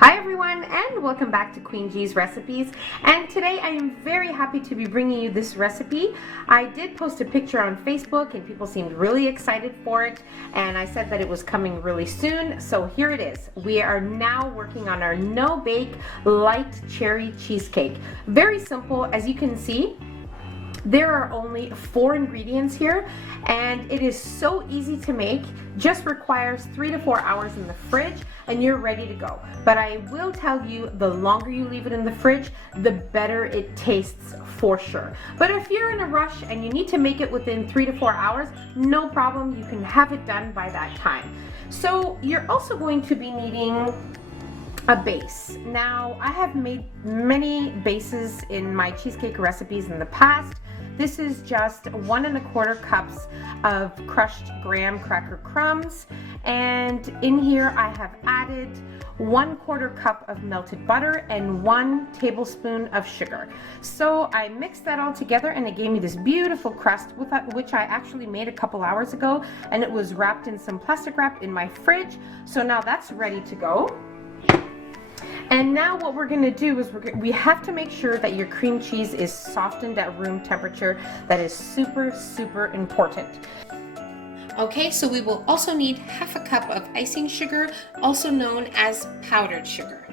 Hi everyone, and welcome back to Queen G's Recipes. And today I am very happy to be bringing you this recipe. I did post a picture on Facebook and people seemed really excited for it, and I said that it was coming really soon, so here it is. We are now working on our no-bake light cherry cheesecake. Very simple, as you can see. There are only 4 ingredients here, and it is so easy to make. Just requires 3 to 4 hours in the fridge and you're ready to go. But I will tell you, the longer you leave it in the fridge, the better it tastes for sure. But if you're in a rush and you need to make it within 3 to 4 hours, no problem, you can have it done by that time. So you're also going to be needing a base. Now, I have made many bases in my cheesecake recipes in the past. This is just 1 1/4 cups of crushed graham cracker crumbs, and in here I have added 1/4 cup of melted butter and 1 tablespoon of sugar. So I mixed that all together and it gave me this beautiful crust, which I actually made a couple hours ago, and it was wrapped in some plastic wrap in my fridge. So now that's ready to go. And now what we're going to do is we have to make sure that your cream cheese is softened at room temperature. That is super, super important. Okay, so we will also need 1/2 cup of icing sugar, also known as powdered sugar.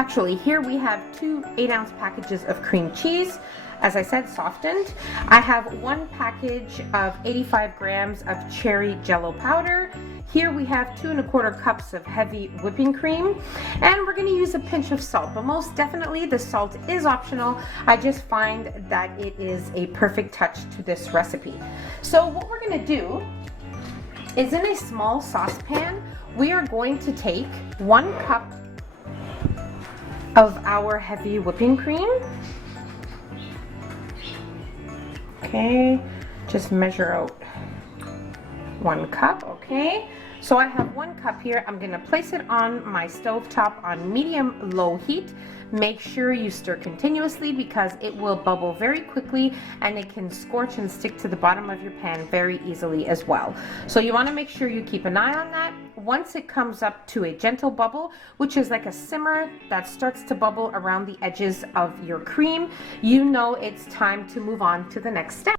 Actually, here we have 2 8-ounce packages of cream cheese, as I said, softened. I have 1 package of 85 grams of cherry jello powder. Here we have 2 1/4 cups of heavy whipping cream, and we're going to use a pinch of salt, but most definitely the salt is optional. I just find that it is a perfect touch to this recipe. So what we're going to do is, in a small saucepan, we are going to take 1 cup of our heavy whipping cream. Okay, just measure out 1 cup, okay? So I have 1 cup here. I'm gonna place it on my stove top on medium-low heat. Make sure you stir continuously because it will bubble very quickly and it can scorch and stick to the bottom of your pan very easily as well. So you wanna make sure you keep an eye on that. Once it comes up to a gentle bubble, which is like a simmer that starts to bubble around the edges of your cream, you know it's time to move on to the next step.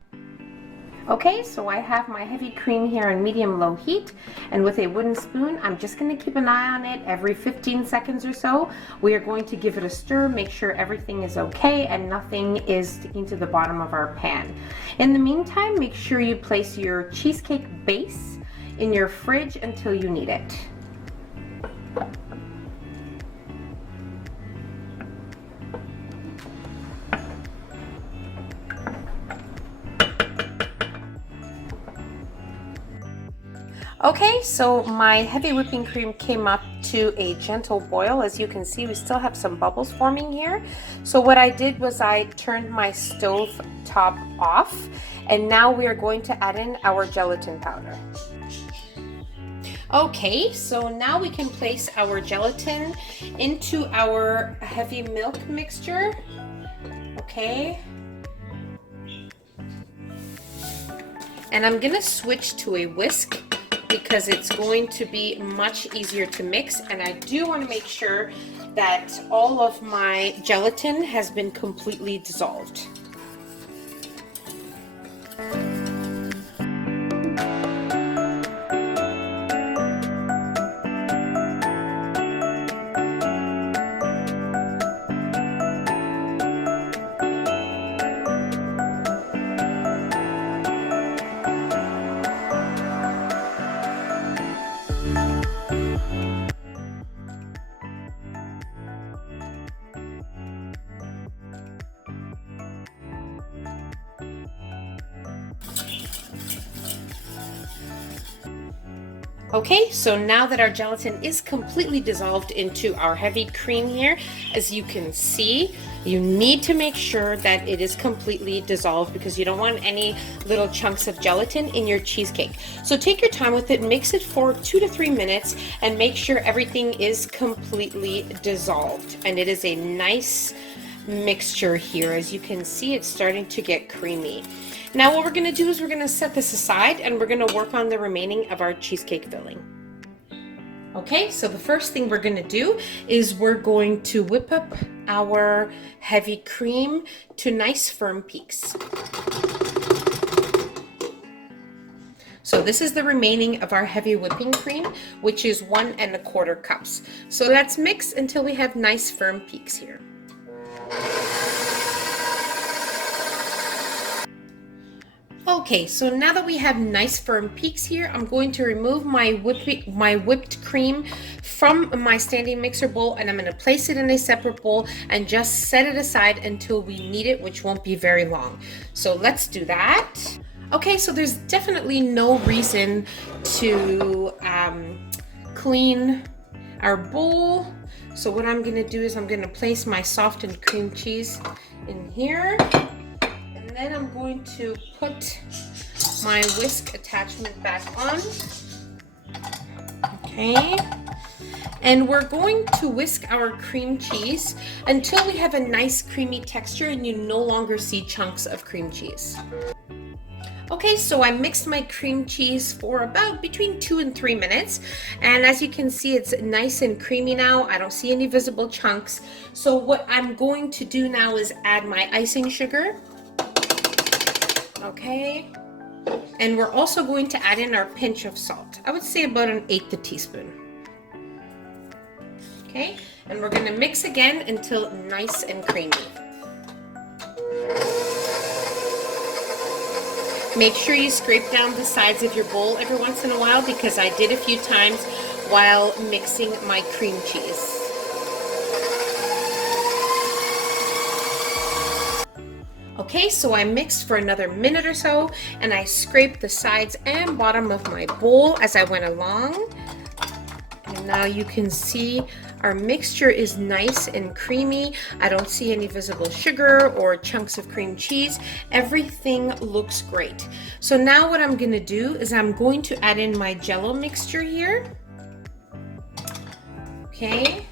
Okay, so I have my heavy cream here on medium-low heat, and with a wooden spoon, I'm just going to keep an eye on it every 15 seconds or so. We are going to give it a stir, make sure everything is okay and nothing is sticking to the bottom of our pan. In the meantime, make sure you place your cheesecake base in your fridge until you need it. Okay, so my heavy whipping cream came up to a gentle boil. As you can see, we still have some bubbles forming here. So what I did was I turned my stove top off, and now we are going to add in our gelatin powder. Okay, so now we can place our gelatin into our heavy milk mixture. Okay. And I'm gonna switch to a whisk because it's going to be much easier to mix, and I do want to make sure that all of my gelatin has been completely dissolved. Okay, so now that our gelatin is completely dissolved into our heavy cream here, as you can see, you need to make sure that it is completely dissolved because you don't want any little chunks of gelatin in your cheesecake. So take your time with it, mix it for 2 to 3 minutes, and make sure everything is completely dissolved. And it is a nice mixture here. As you can see, it's starting to get creamy. Now what we're going to do is we're going to set this aside and we're going to work on the remaining of our cheesecake filling. Okay, so the first thing we're going to do is we're going to whip up our heavy cream to nice firm peaks. So this is the remaining of our heavy whipping cream, which is 1¼ cups. So let's mix until we have nice firm peaks here. Okay, so now that we have nice firm peaks here, I'm going to remove my whipped cream from my standing mixer bowl, and I'm going to place it in a separate bowl and just set it aside until we need it, which won't be very long. So let's do that. Okay, so there's definitely no reason to clean our bowl. So what I'm going to do is I'm going to place my softened cream cheese in here. And then I'm going to put my whisk attachment back on. Okay. And we're going to whisk our cream cheese until we have a nice creamy texture and you no longer see chunks of cream cheese. Okay, so I mixed my cream cheese for about between 2 and 3 minutes. And as you can see, it's nice and creamy now. I don't see any visible chunks. So what I'm going to do now is add my icing sugar. Okay, and we're also going to add in our pinch of salt. I would say about 1/8 teaspoon. Okay, and we're going to mix again until nice and creamy. Make sure you scrape down the sides of your bowl every once in a while, because I did a few times while mixing my cream cheese. Okay, so I mixed for another minute or so, and I scraped the sides and bottom of my bowl as I went along. And now you can see our mixture is nice and creamy. I don't see any visible sugar or chunks of cream cheese. Everything looks great. So now what I'm gonna do is I'm going to add in my jello mixture here. Okay.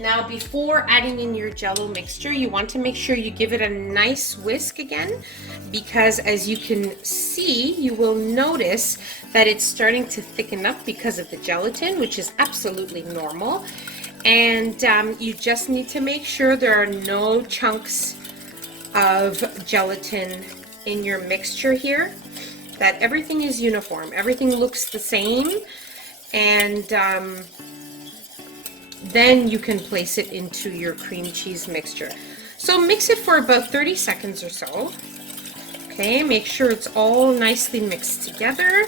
Now, before adding in your jello mixture, you want to make sure you give it a nice whisk again, because as you can see, you will notice that it's starting to thicken up because of the gelatin, which is absolutely normal. And you just need to make sure there are no chunks of gelatin in your mixture here, that everything is uniform, everything looks the same, and then you can place it into your cream cheese mixture. So mix it for about 30 seconds or so. Okay, make sure it's all nicely mixed together.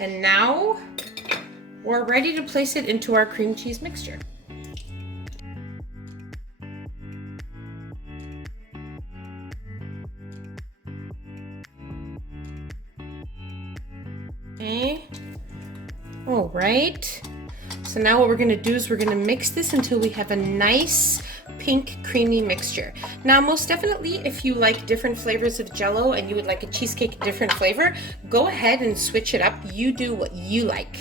And now we're ready to place it into our cream cheese mixture. Okay, all right. So now what we're going to do is we're going to mix this until we have a nice pink creamy mixture. Now, most definitely, if you like different flavors of jello and you would like a cheesecake different flavor, go ahead and switch it up. You do what you like.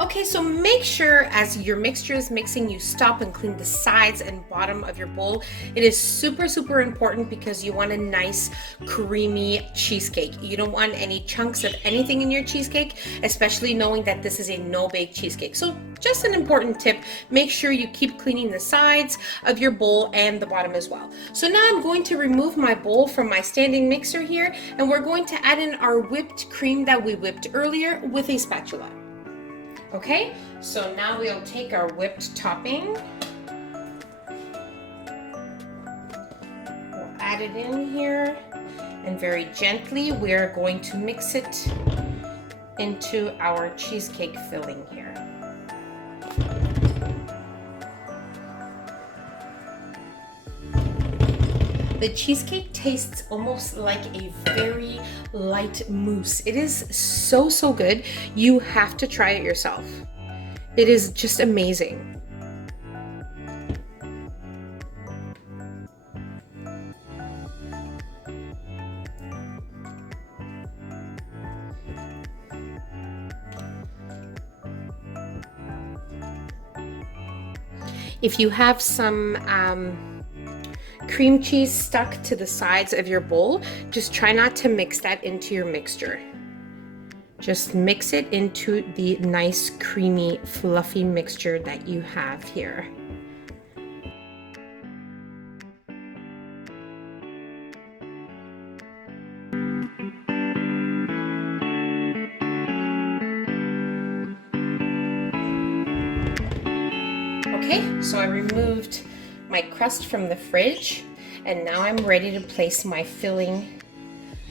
Okay, so make sure as your mixture is mixing, you stop and clean the sides and bottom of your bowl. It is super, super important because you want a nice creamy cheesecake. You don't want any chunks of anything in your cheesecake, especially knowing that this is a no-bake cheesecake. So just an important tip, make sure you keep cleaning the sides of your bowl and the bottom as well. So now I'm going to remove my bowl from my standing mixer here, and we're going to add in our whipped cream that we whipped earlier with a spatula. Okay, so now we'll take our whipped topping. We'll add it in here, and very gently we're going to mix it into our cheesecake filling here. The cheesecake tastes almost like a very light mousse. It is so, so good. You have to try it yourself. It is just amazing. If you have some cream cheese stuck to the sides of your bowl, just try not to mix that into your mixture. Just mix it into the nice, creamy, fluffy mixture that you have here. Okay, so I removed my crust from the fridge, and now I'm ready to place my filling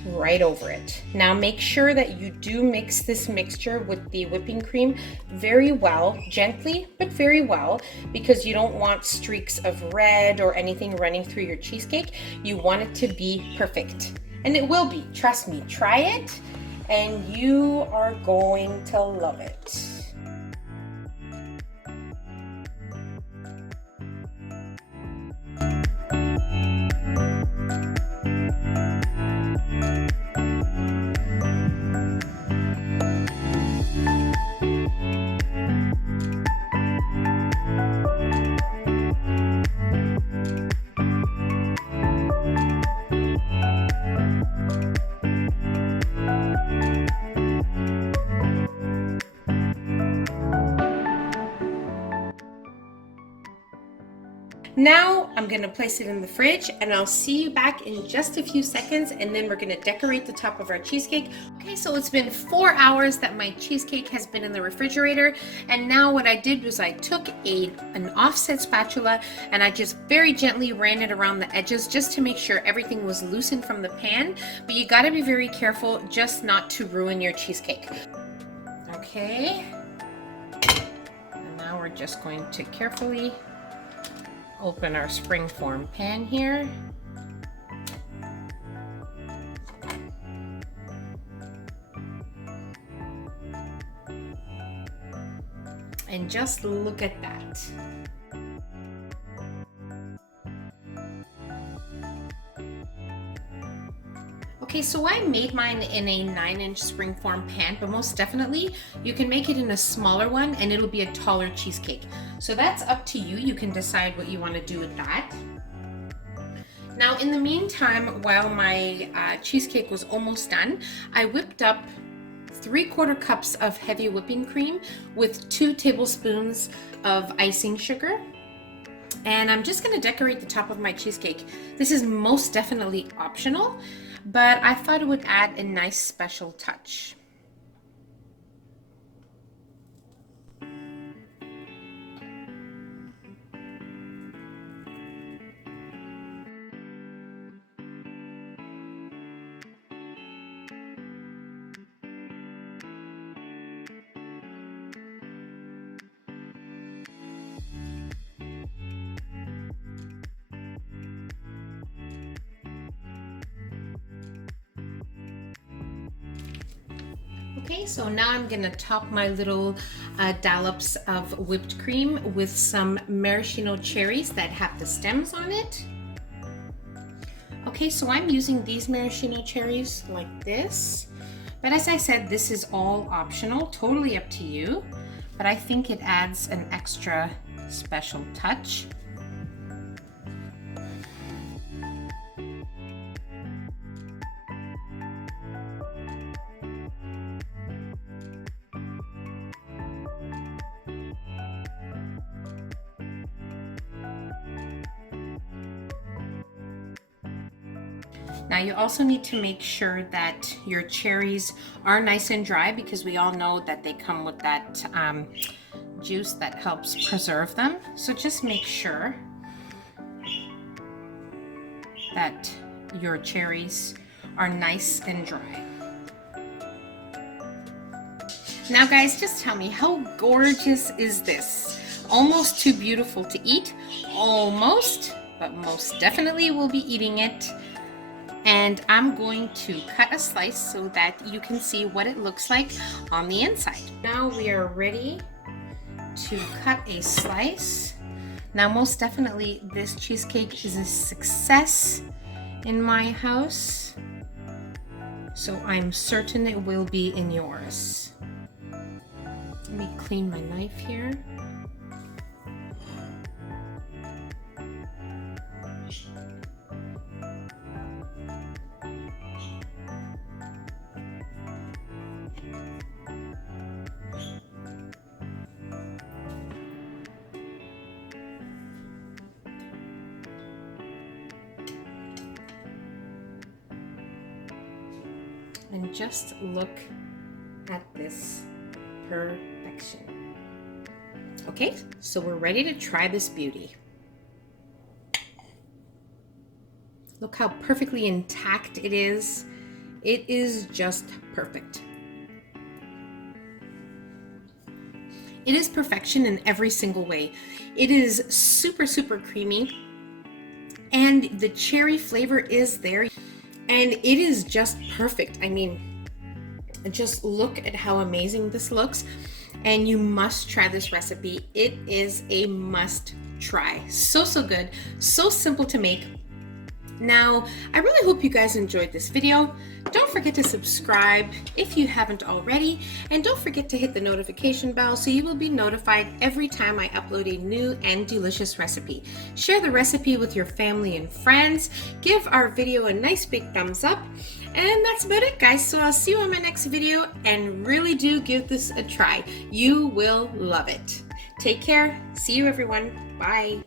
right over it. Now make sure that you do mix this mixture with the whipping cream very well, gently, but very well, because you don't want streaks of red or anything running through your cheesecake. You want it to be perfect, and it will be. Trust me, try it, and you are going to love it. Now I'm gonna place it in the fridge, and I'll see you back in just a few seconds, and then we're gonna decorate the top of our cheesecake. Okay, so it's been 4 hours that my cheesecake has been in the refrigerator, and now what I did was I took an offset spatula and I just very gently ran it around the edges just to make sure everything was loosened from the pan, but you gotta be very careful just not to ruin your cheesecake. Okay, and now we're just going to carefully open our springform pan here. And just look at that. Okay, so I made mine in a 9-inch springform pan, but most definitely you can make it in a smaller one and it'll be a taller cheesecake. So that's up to you. You can decide what you want to do with that. Now, in the meantime, while my cheesecake was almost done, I whipped up 3/4 cups of heavy whipping cream with 2 tablespoons of icing sugar. And I'm just going to decorate the top of my cheesecake. This is most definitely optional, but I thought it would add a nice special touch. Okay, so now I'm gonna top my little dollops of whipped cream with some maraschino cherries that have the stems on it. Okay, so I'm using these maraschino cherries like this, but as I said, this is all optional, totally up to you, but I think it adds an extra special touch. Now you also need to make sure that your cherries are nice and dry, because we all know that they come with that juice that helps preserve them. So just make sure that your cherries are nice and dry. Now guys, just tell me, how gorgeous is this? Almost too beautiful to eat, almost, but most definitely we'll be eating it. And I'm going to cut a slice so that you can see what it looks like on the inside. Now we are ready to cut a slice. Now most definitely this cheesecake is a success in my house, so I'm certain it will be in yours. Let me clean my knife here. And just look at this perfection. Okay, so we're ready to try this beauty. Look how perfectly intact it is. It is just perfect. It is perfection in every single way. It is super, super creamy, and the cherry flavor is there, and it is just perfect. I mean, just look at how amazing this looks, and you must try this recipe. It is a must try. So, so good, so simple to make. Now, I really hope you guys enjoyed this video. Don't forget to subscribe if you haven't already, and don't forget to hit the notification bell so you will be notified every time I upload a new and delicious recipe. Share the recipe with your family and friends. Give our video a nice big thumbs up. And that's about it, guys. So I'll see you on my next video, and really do give this a try. You will love it. Take care. See you, everyone. Bye.